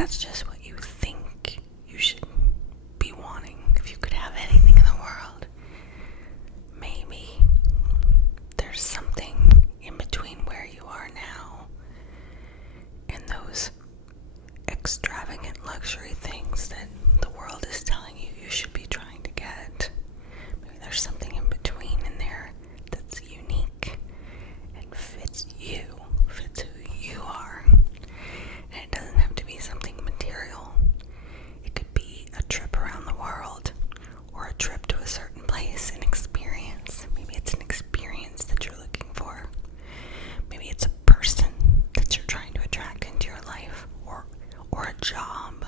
that's just what you think you should be wanting. If you could have anything in the world, maybe there's something in between where you are now and those extravagant luxury things that the world is telling you you should be trying to get. Maybe there's something in between in there that's unique and fits you, fits who you are. And it doesn't have to be something material. It could be a trip around the world or a trip to a certain place, an experience. Maybe it's an experience that you're looking for. Maybe it's a person that you're trying to attract into your life, or a job.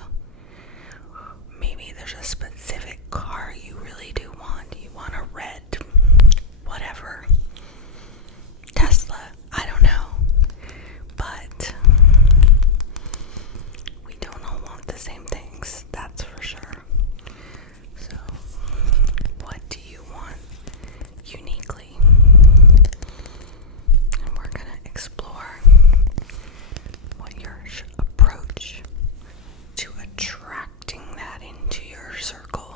Maybe there's a specific car you really do want. You want a red, whatever, Tesla, I don't know. But we don't all want the same things, that's for sure. So, what do you want uniquely? And we're gonna explore what your approach to attracting that into your circle.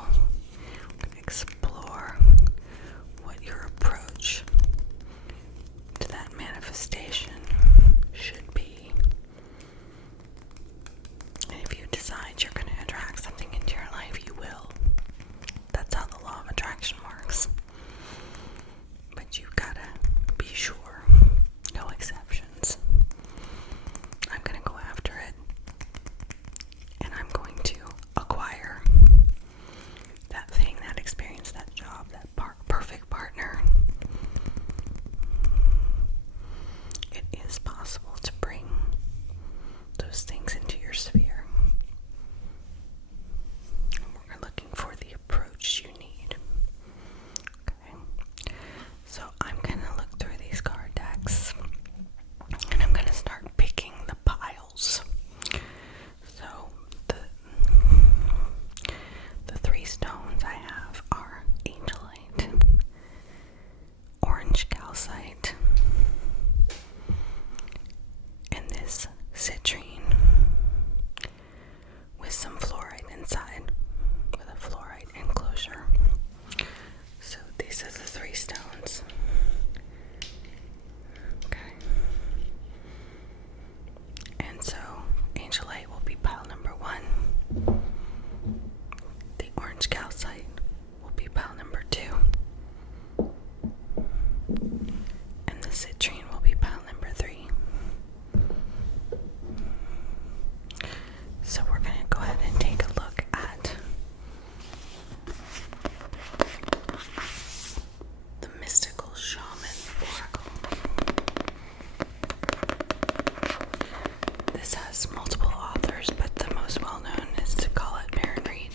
We're gonna explore what your approach to that manifestation should be. And if you decide you're going to attract something into your life, you will. That's how the law of attraction works. But you've got to be sure. No exceptions. I'm going to go after it. And I'm going to acquire that thing, that experience, that job, that perfect partner. It is possible to bring those things into your sphere. And we're looking for the approach you need. Okay. So I'm going to look through these card decks and I'm going to start picking the piles. So the three stones I have are Angelite, orange calcite, and this citrine with some fluorite inside, with a fluorite enclosure. So these are the three stones. Okay. And so Angelite will be pile number 1. The orange calcite will be pile number 2. And the citrine will be pile number 3. So we're going to go ahead and take a look at the Mystical Shaman Oracle. This has multiple authors, but the most well-known is to call it Mary Reed.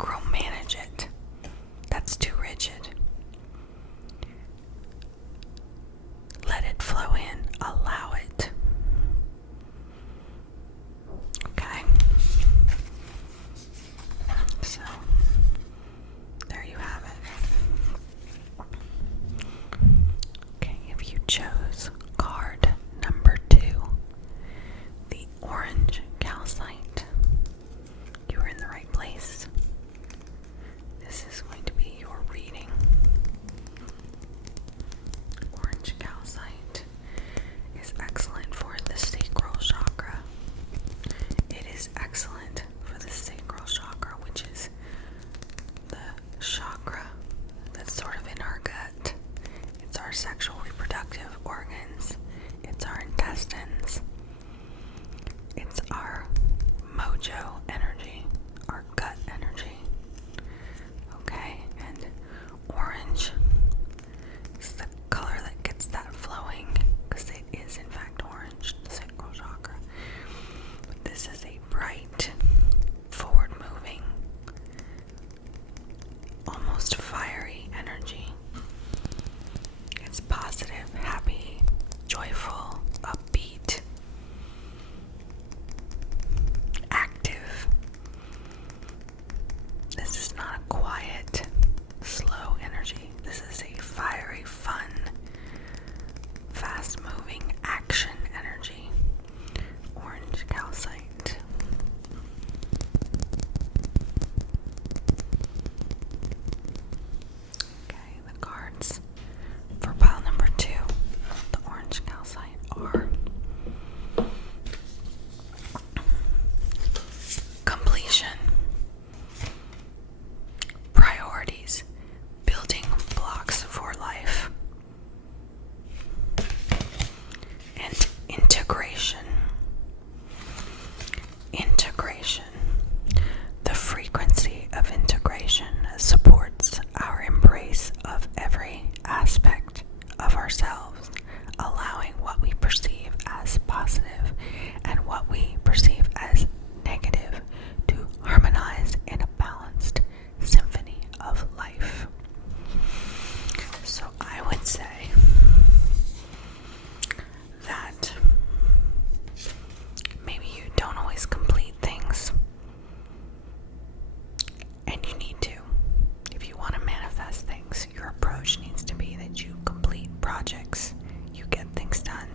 micromanage it. That's too rigid. Let it flow in. Allow it. Okay. So, there you have it. Okay, if you chose card number 2, the orange calcite, you were in the right place. This is going to be your reading. Orange calcite is excellent for the sacral chakra. It is excellent for the sacral chakra, which is the chakra that's sort of in our gut. It's our sexual reproductive organs. It's our intestines. It's our mojo energy, our gut energy. Okay, and orange is the color that gets that flowing, because it is in fact orange, the sacral chakra. But this is a bright, forward-moving, almost fiery energy. It's positive, happy, joyful, upbeat, active. This is not a quiet, slow energy. This is a fiery, fun, fast-moving action energy. Orange calcite. Okay, the cards for pile number 2, the orange calcite, are completion, priorities, building blocks for life, and integration. Integration. The frequency of integration supports our embrace of every aspect of ourselves, allowing what we perceive as positive and what we perceive as negative to harmonize in a balanced symphony of life. So I would say that maybe you don't always complete things, and you need to. If you want to manifest things, your approach needs to be that you complete projects, you get things done,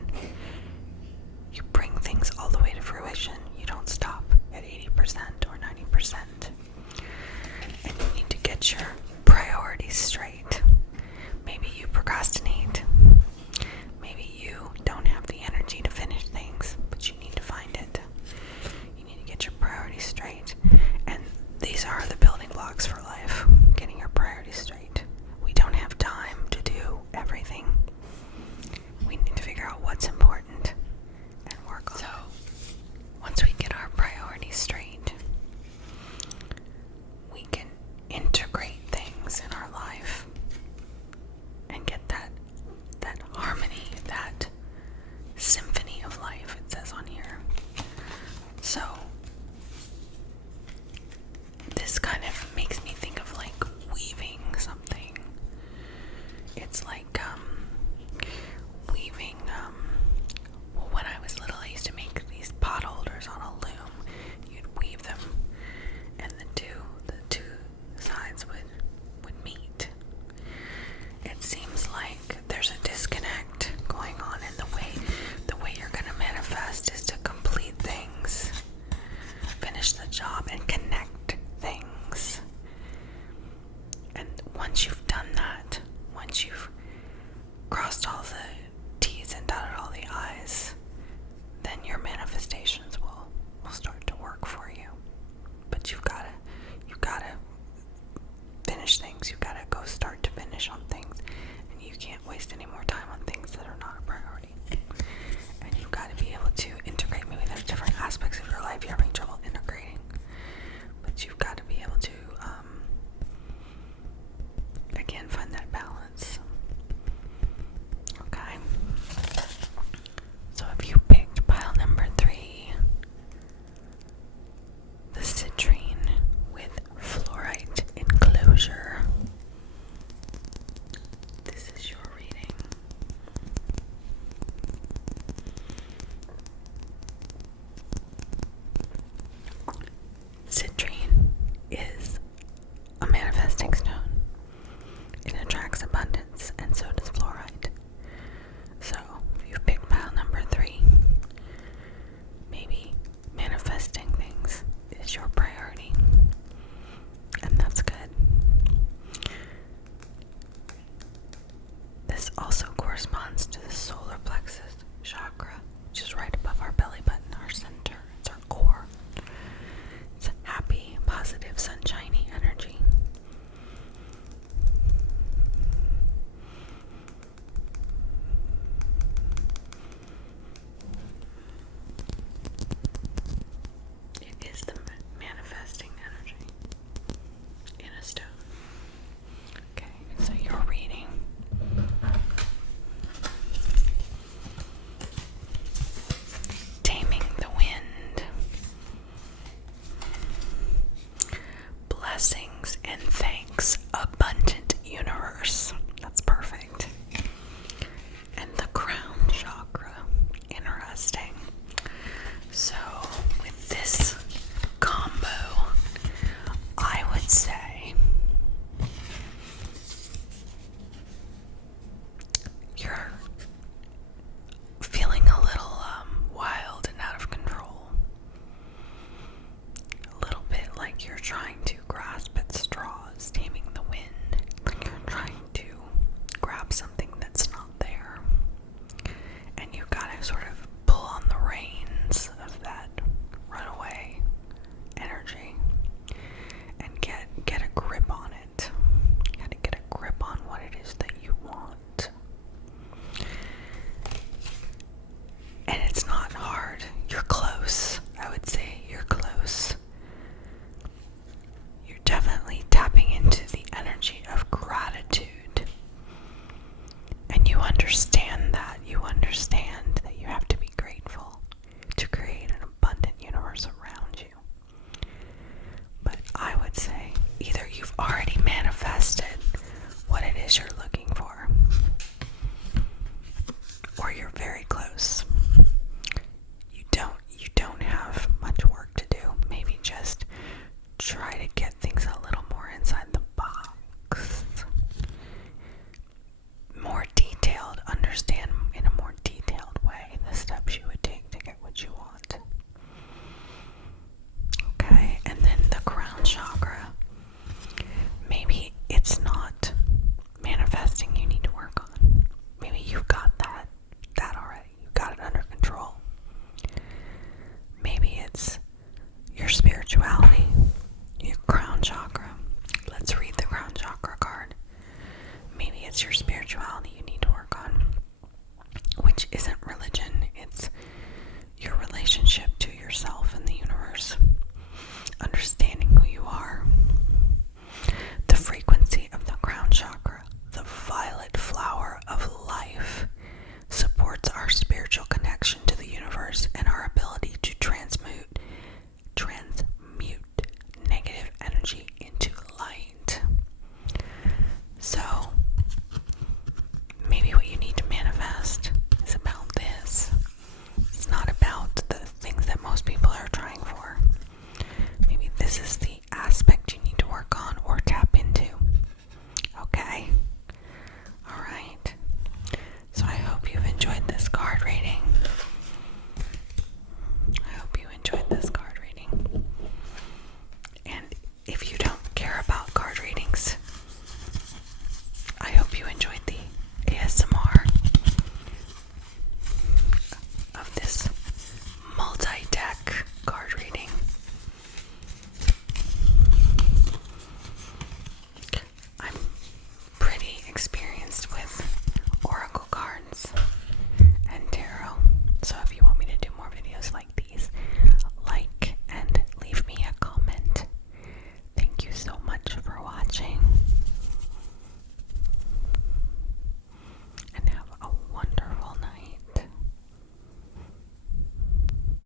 you bring things all the way to fruition. You don't stop at 80% or 90%. And you need to get your priorities straight. Maybe you procrastinate. Maybe you don't have the energy to finish things, but you need to find it. You need to get your priorities straight. And these are the building blocks for life. Getting your priorities straight. We don't have time to do everything. We need to figure out what's important and work on it. So, once we get our priorities straight, we can integrate things in our life and get that harmony, that symphony of life, it says on here. So, this kind of makes me think of like weaving something. It's like weaving, well, when I was little, I used to make these pot holders on a loom. You'd weave them, and the two sides would meet. It seems like there's a disconnect going on in the way you're going to manifest is to complete things, finish the job, and connect things. And once you've done that, once you've crossed all the T's and dotted all the I's, then your manifestations will start to work for you. But you've gotta finish things. You've gotta go start to finish on things, and you can't waste any more time on things that are not a priority. And you've got to be able to